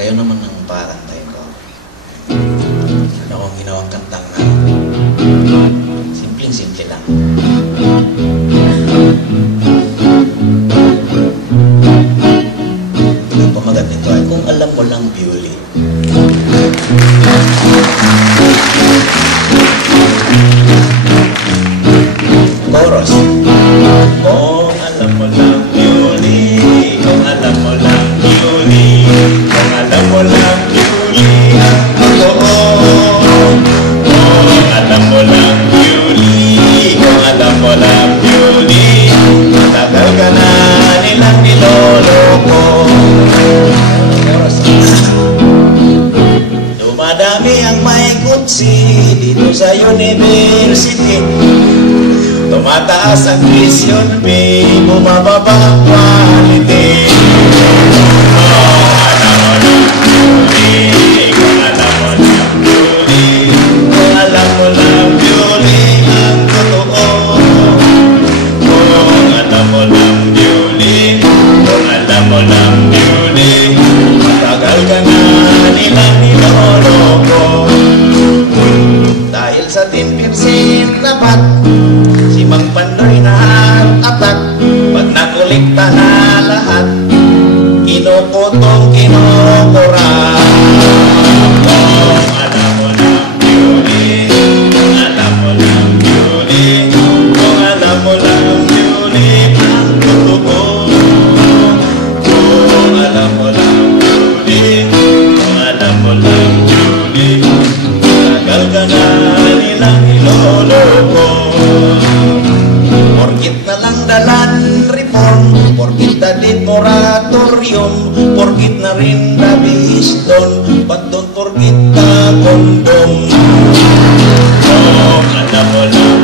Kayo naman ang pakantay ko. Ano akong ginawang kantang na simpleng-simple lang. Ang pamagat nito ay kung alam mo lang Beauty. Chorus. Kung alam mo lang Beauty, kung alam mo lang Beauty, kung alam mo lang Beauty, ang totoo. Kung alam mo lang Beauty, kung alam mo lang Beauty, matagal ka na nilang niloloko. Dumadami ang may kutsi dito sa university. Tumataas ang tuition fee, bumababa ang quality. Kung alam mo lang Beauty, kung alam mo lang Beauty, kung alam mo lang Beauty, ang totoo. Kung alam mo lang Beauty, kung alam mo lang Beauty, matagal ka na nilang niloloko. Dahil sa 10% na bat, si Mang Pandoy na atak. Pag nakolekta na lahat, kinukutong kinukura. Kung alam mo lang Beauty, kung alam mo lang Beauty, kung alam mo lang Beauty, ang totoo. Kung alam mo lang Beauty, kung alam mo lang Beauty, tagal ka na nilang niloloko. Porkit na lang dalan reform, porkit na din moratorium, porkit na rin dabiston, but don't forget the condom. Kung alam mo lang